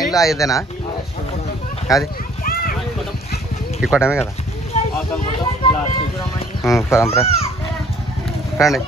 ఇంట్లో అయితేనా అది ఇక్కడమే కదా రండి.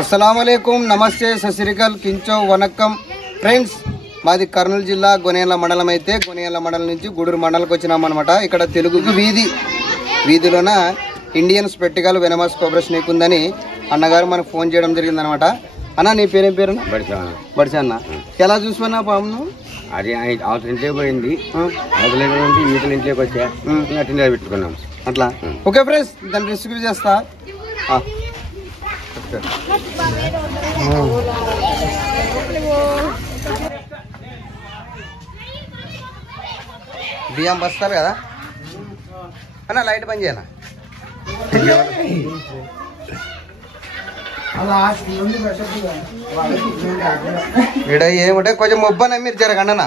అస్సలాముఅలైకుం, నమస్తే, సస్రికల్, కించో, వనక్కం ఫ్రెండ్స్. మాది కర్నూలు జిల్లా గొనేల మండలం. అయితే గొనేల మండలం నుంచి గూడూరు మండలంకి వచ్చినామన్నమాట. ఇక్కడ తెలుగుకు వీధిలోన ఇండియన్ స్పెట్టికల్ వెనమస్ కోబ్రస్ నీకుందని అన్నగారు మనకు ఫోన్ చేయడం జరిగిందనమాట. అన్న నీ పేరేం పేరు? బడిసా అన్న. ఎలా చూసుకున్నా పాము? అది అవతల ఇంట్లోకి పోయింది, అవతల నుండి ఈతల ఇంట్లోకి వచ్చా, అట్లా పెట్టుకున్నాం అట్లా. ఓకే ఫ్రెండ్స్, దాన్ని రెసిపీ చేస్తా. బియ్యం బస్తారు కదా అన్న, లైట్ బంద్ చేయనా? ఇక్కడ ఏమంటే కొంచెం మొబ్బన మీరు జరగండి అన్న.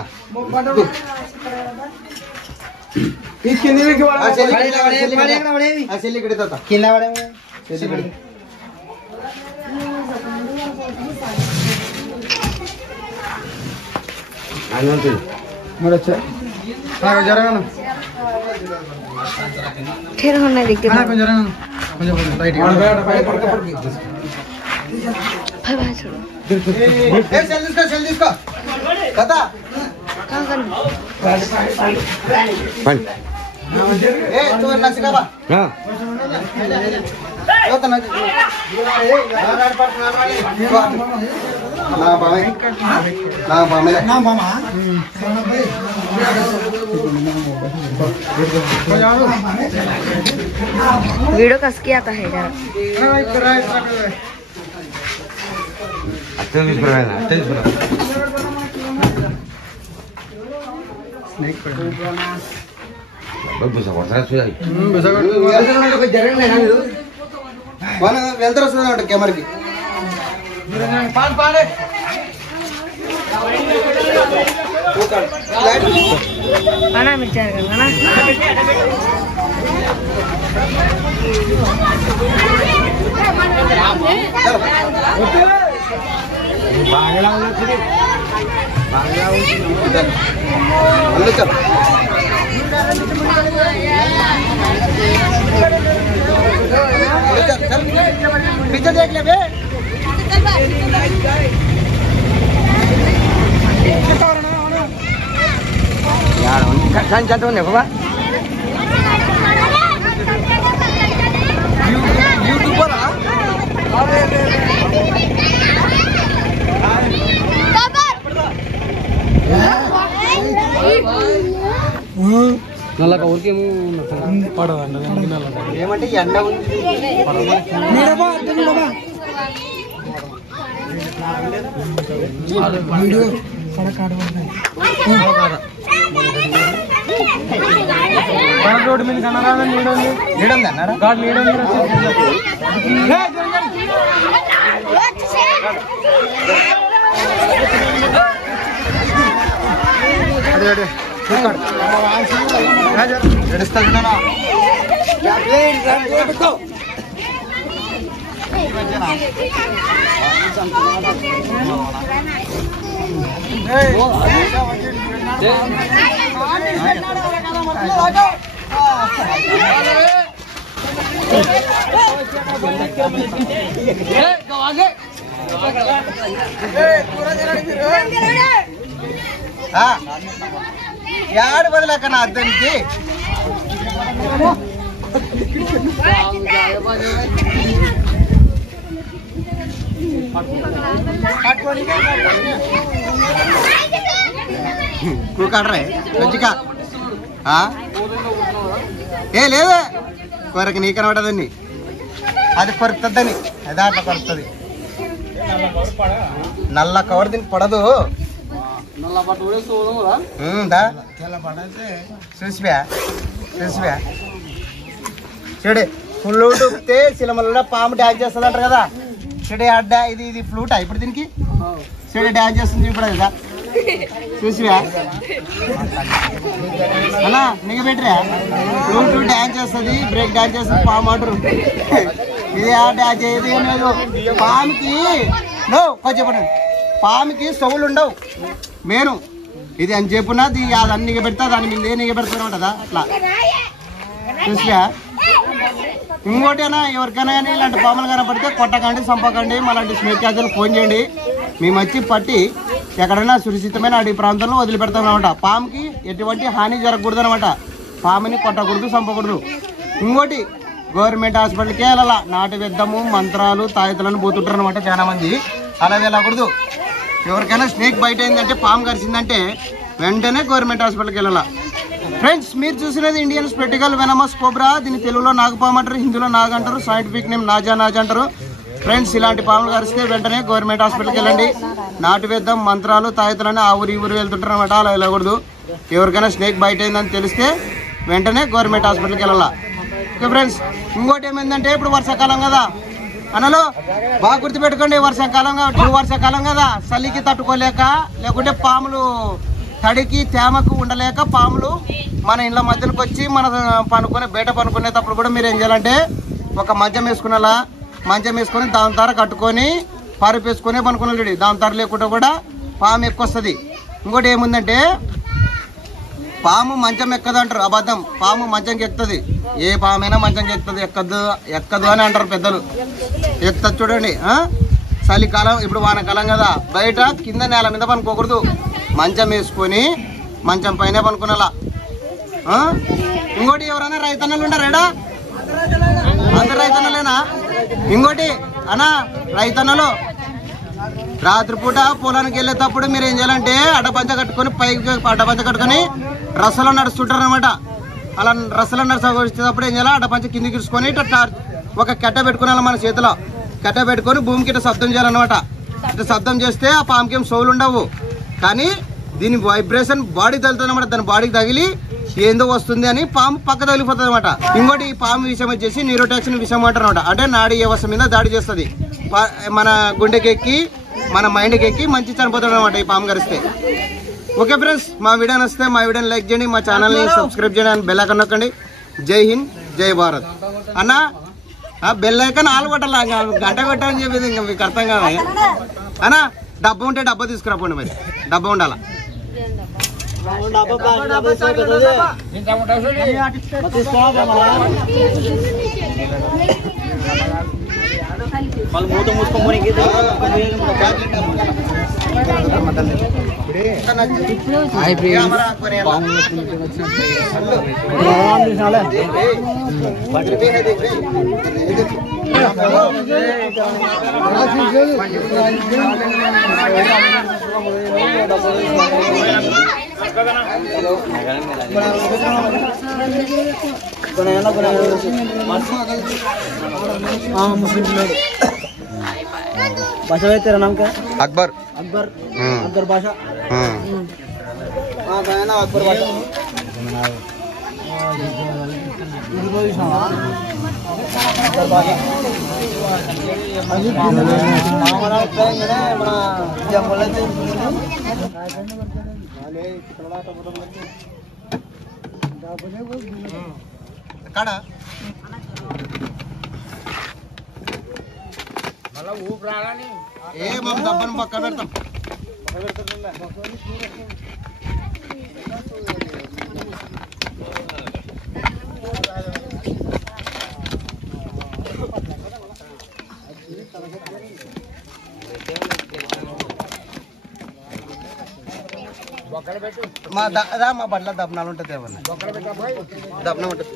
జరగను తీసుకో కదా. वीडियो कस के आता है यार. వెళ్తారు వస్తుంది కెమెరాకి. mana bicara kan mana picture देख ले बे. यार kan jantung ne baba youtuber ah నల్లగా ఊరికేమో ఏమంటే ఎండ ఉంది. రోడ్డు మీద కన్నారా నీడుంది అన్నారా? గాడు నీడుంది. यार बदला का ना अद्दन की क्यों काट रहे रजिका ఏ లేదు కొరకు నీ కనబడదండి, అది కొరుకుతుందని అదే అట్లా కొరుకుతుంది. నల్ల కవర్ దీనికి పడదు. చూసివా చూడు, ఫుల్ ఊపితే సినిమాలలో పాము డ్యాన్స్ చేస్తుంది అంటారు కదా, చెడే అడ్డ ఇది ఫ్లూటా ఇప్పుడు దీనికి చెడే డ్యాన్స్ చేస్తుంది ఇప్పుడు కదా చూసివా అలా నీకు పెట్టరా ఫ్లూట్ డ్యాన్స్ చేస్తుంది బ్రేక్ డ్యాన్స్ చేస్తుంది పాము అంటారు ఇది ఆ డ్యాన్స్ ఏది ఏం లేదు పాముకి కొంచెం పాముకి సొవులు ఉండవు మేను ఇది అని చెప్పున్నా అది అన్ని పెడతా దాని మీద నీగ పెడతానే ఉంటుందా అట్లా చూసివా ఇంకోటేనా ఎవరికైనా కానీ ఇలాంటి పాములు కనపడితే కొట్టకండి చంపకండి మళ్ళీ స్నేక్ క్యాచులు ఫోన్ చేయండి మేము వచ్చి పట్టి ఎక్కడైనా సురక్షితమైన అడవి ప్రాంతంలో వదిలిపెడతాం అనమాట పాముకి ఎటువంటి హాని జరగకూడదు అనమాట పాముని కొట్టకూడదు చంపకూడదు ఇంకోటి గవర్నమెంట్ హాస్పిటల్కే వెళ్ళాలా నాటు విద్దము మంత్రాలు తాయితలను పోతుంటారు అనమాట చాలా మంది అలా వెళ్ళకూడదు ఎవరికైనా స్నేక్ బయట అయిందంటే పాము కరిచిందంటే వెంటనే గవర్నమెంట్ హాస్పిటల్కి వెళ్ళాలా ఫ్రెండ్స్ మీరు చూసినది ఇండియన్ స్పెటికల్ వెనమస్ కోబ్రా దీన్ని తెలుగులో నాగపాము అంటారు హిందీలో నాగ అంటారు సైంటిఫిక్ నేమ్ నాజా అంటారు ఫ్రెండ్స్ ఇలాంటి పాములు కరిస్తే వెంటనే గవర్నమెంట్ హాస్పిటల్కి వెళ్ళండి నాటు వేద్దాం మంత్రాలు తాయితలని ఆ ఊరు ఈ ఊరు వెళ్తుంటారు అనమాట అలా వెళ్ళకూడదు ఎవరికైనా స్నేక్ బయట అయిందని తెలిస్తే వెంటనే గవర్నమెంట్ హాస్పిటల్కి వెళ్ళాలా ఓకే ఫ్రెండ్స్ ఇంకోటి ఏమైందంటే ఇప్పుడు వర్షాకాలం కదా అనలో బాగా గుర్తుపెట్టుకోండి వర్షాకాలం కదా చలికి తట్టుకోలేక లేకుంటే పాములు తడికి తేమకు ఉండలేక పాములు మన ఇండ్ల మధ్యలోకి వచ్చి మన బయట పనుకునేటప్పుడు కూడా మీరు ఏం చేయాలంటే ఒక మంచం వేసుకునేలా మంచం వేసుకొని దాని తార కట్టుకొని పరుపు వేసుకొని పనుకునేది దాని తార లేకుండా కూడా పాము ఎక్కువ వస్తుంది ఇంకోటి ఏముందంటే పాము మంచం ఎక్కదు అంటారు అబద్ధం పాము మంచంకి ఎక్కుతుంది ఏ పామైనా మంచంకి ఎక్కుతుంది ఎక్కదు అని అంటారు పెద్దలు ఎక్కుతుంది చూడండి చలికాలం ఇప్పుడు వానకాలం కదా బయట కింద నేల మీద పనుకోకూడదు మంచం వేసుకొని మంచం పైన పనుకునేలా ఇంకోటి ఎవరైనా రైతన్నలు ఉంటారేడా అందరు రైతన్నలేనా ఇంకోటి అన్నా రైతన్నలు రాత్రిపూట పొలానికి వెళ్ళేటప్పుడు మీరు ఏం చేయాలంటే అడ్డపంచ కట్టుకొని పైకి అడ్డపంచ కట్టుకొని రసలో నడుస్తుంటారు అనమాట అలా రసలో నడిచేటప్పుడు ఏం చేయాలి అడ్డపంచ కిందికి తీసుకొని ఒక కట్ట పెట్టుకుని మన చేతిలో కట్ట పెట్టుకొని భూమికి ఇట్లా శబ్దం చేయాలన్నమాట ఇట్లా శబ్దం చేస్తే ఆ పాముకి ఏం సోవులు ఉండవు కానీ దీని వైబ్రేషన్ బాడీ తగులుతుంది అనమాట దాని బాడీకి తగిలి ఏందో వస్తుంది అని పాము పక్క తగిలిపోతుంది అనమాట ఇంకోటి ఈ పాము విషయం వచ్చేసి న్యూరోటాక్సిన్ విషయం అంటారు అనమాట అంటే నాడీ వ్యవస్థ మీద దాడి చేస్తుంది మన గుండెకి ఎక్కి మన మైండ్కి ఎక్కి మంచి చనిపోతాడు అనమాట ఈ పాము కరిస్తే ఓకే ఫ్రెండ్స్ మా వీడియో నచ్చితే మా వీడియోని లైక్ చేయండి మా ఛానల్ని సబ్స్క్రైబ్ చేయండి బెల్ ఐకాన్ నొక్కండి జై హింద్ జై భారత్ అన్న బెల్ ఐకాన్ ఆలు కొట్టాలా గంట కొట్టాలని చెప్పేది ఇంకా మీకు అర్థం కాదా అన్న డబ్బా ఉంటే డబ్బా తీసుకురాపోండి మరి డబ్బా ఉండాలా మూత మూసుకోమని भाषा है तेरा नाम क्या है? अकबर अकबर अकबर भाषा अकबर भाषा ఏ మనం డబ్బను పక్క పెడతాం మా బండ్ల దబ్బనాలు ఉంటుంది ఏమన్నా దబ్బనం ఉంటుంది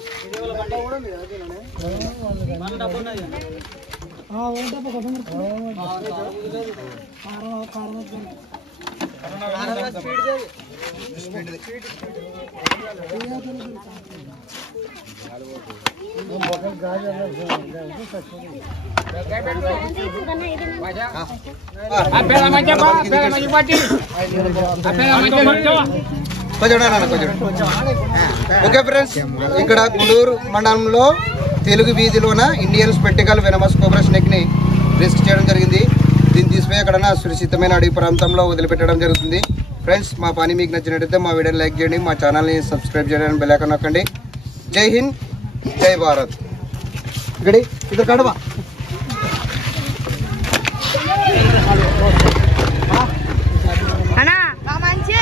ఓకే ఫ్రెండ్స్ ఇక్కడ గుంటూరు మండలంలో తెలుగు వీధిలోన Indian spectacled venomous cobra snake ని రిస్క్ చేయడం జరిగింది. దీన్ని తీసిపోయి ఎక్కడైనా సురక్షితమైన అడవి ప్రాంతంలో వదిలిపెట్టడం జరుగుతుంది. ఫ్రెండ్స్, మా పని మీకు నచ్చినట్టయితే మా వీడియోని లైక్ చేయండి, మా ఛానల్ని సబ్స్క్రైబ్ చేయడానికి బెల్ ఐకాన్ నొక్కండి. జై హింద్, జై భారత్. ఇక్కడ ఇద్దరు కడవా అన్నా మంచి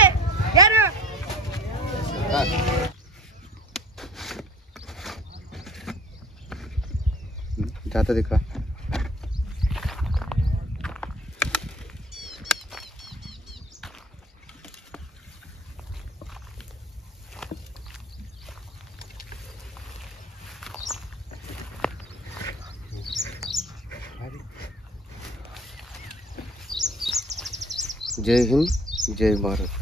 जाता दिख रहा. जय हिंद, जय भारत.